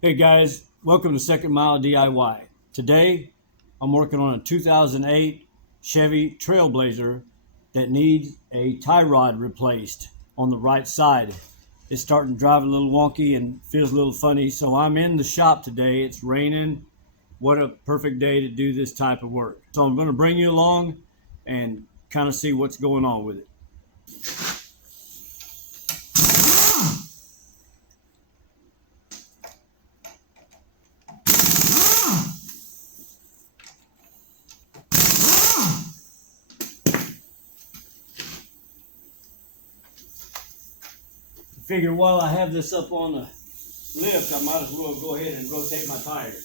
Hey guys, welcome to Second Mile DIY. Today, I'm working on a 2008 Chevy Trailblazer that needs a tie rod replaced on the right side. It's starting to drive a little wonky and feels a little funny, so I'm in the shop today. It's raining. What a perfect day to do this type of work. So I'm going to bring you along and kind of see what's going on with it. Figure while I have this up on the lift, I might as well go ahead and rotate my tires.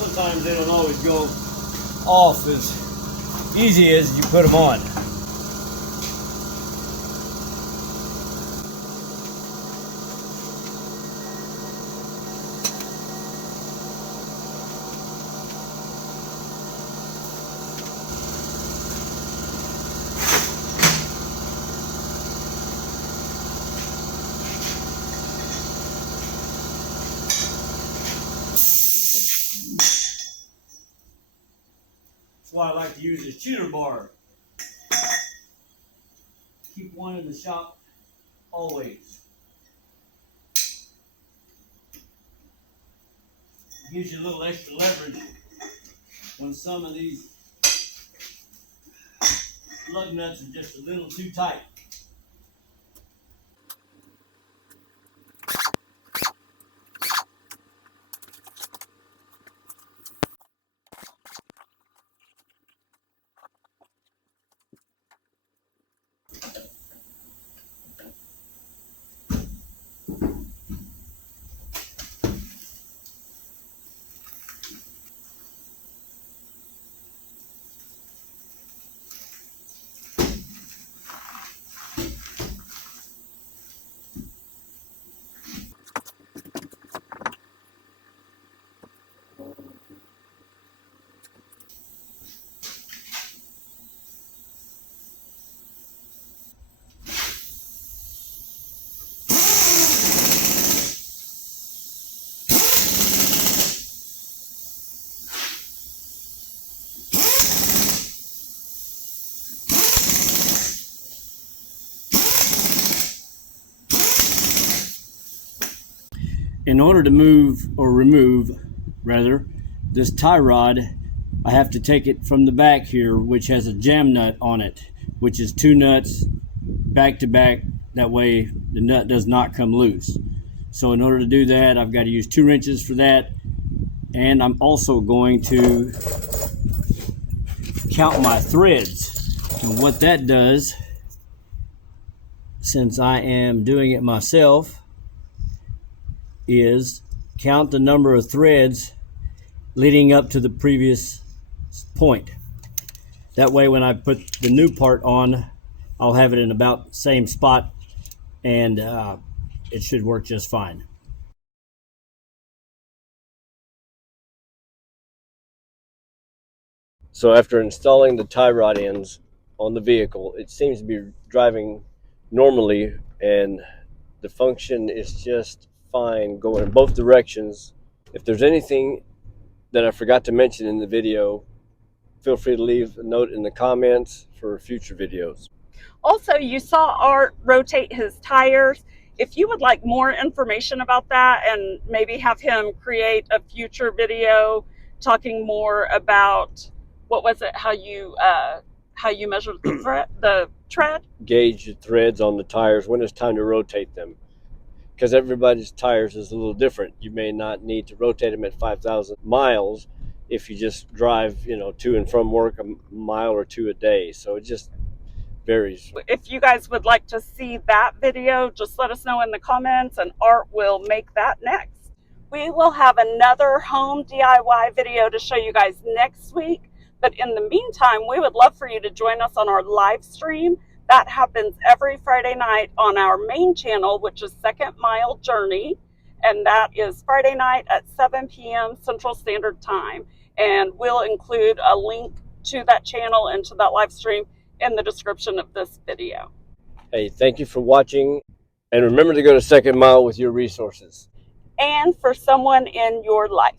Sometimes they don't always go off as easy as you put them on. That's why I like to use this cheater bar. Keep one in the shop always. Gives you a little extra leverage when some of these lug nuts are just a little too tight. In order to remove this tie rod, I have to take it from the back here, which has a jam nut on it, which is two nuts back to back. That way the nut does not come loose. So in order to do that, I've got to use 2 wrenches for that. And I'm also going to count my threads. And what that does, since I am doing it myself, is count the number of threads leading up to the previous point. That way when I put the new part on, I'll have it in about the same spot, and it should work just fine. So after installing the tie rod ends on the vehicle, it seems to be driving normally, and the function is just fine going in both directions. If there's anything that I forgot to mention in the video, feel free to leave a note in the comments for future videos. Also, you saw Art rotate his tires. If you would like more information about that and maybe have him create a future video talking more about, what was it, how you measured the tread? Gauge the threads on the tires when it's time to rotate them, because everybody's tires is a little different. You may not need to rotate them at 5,000 miles if you just drive, to and from work a mile or two a day. So it just varies. If you guys would like to see that video, just let us know in the comments and Art will make that next. We will have another home DIY video to show you guys next week. But in the meantime, we would love for you to join us on our live stream That happens every Friday night on our main channel, which is Second Mile Journey. And that is Friday night at 7 p.m. Central Standard Time. And we'll include a link to that channel and to that live stream in the description of this video. Hey, thank you for watching. And remember to go to Second Mile with your resources. And for someone in your life.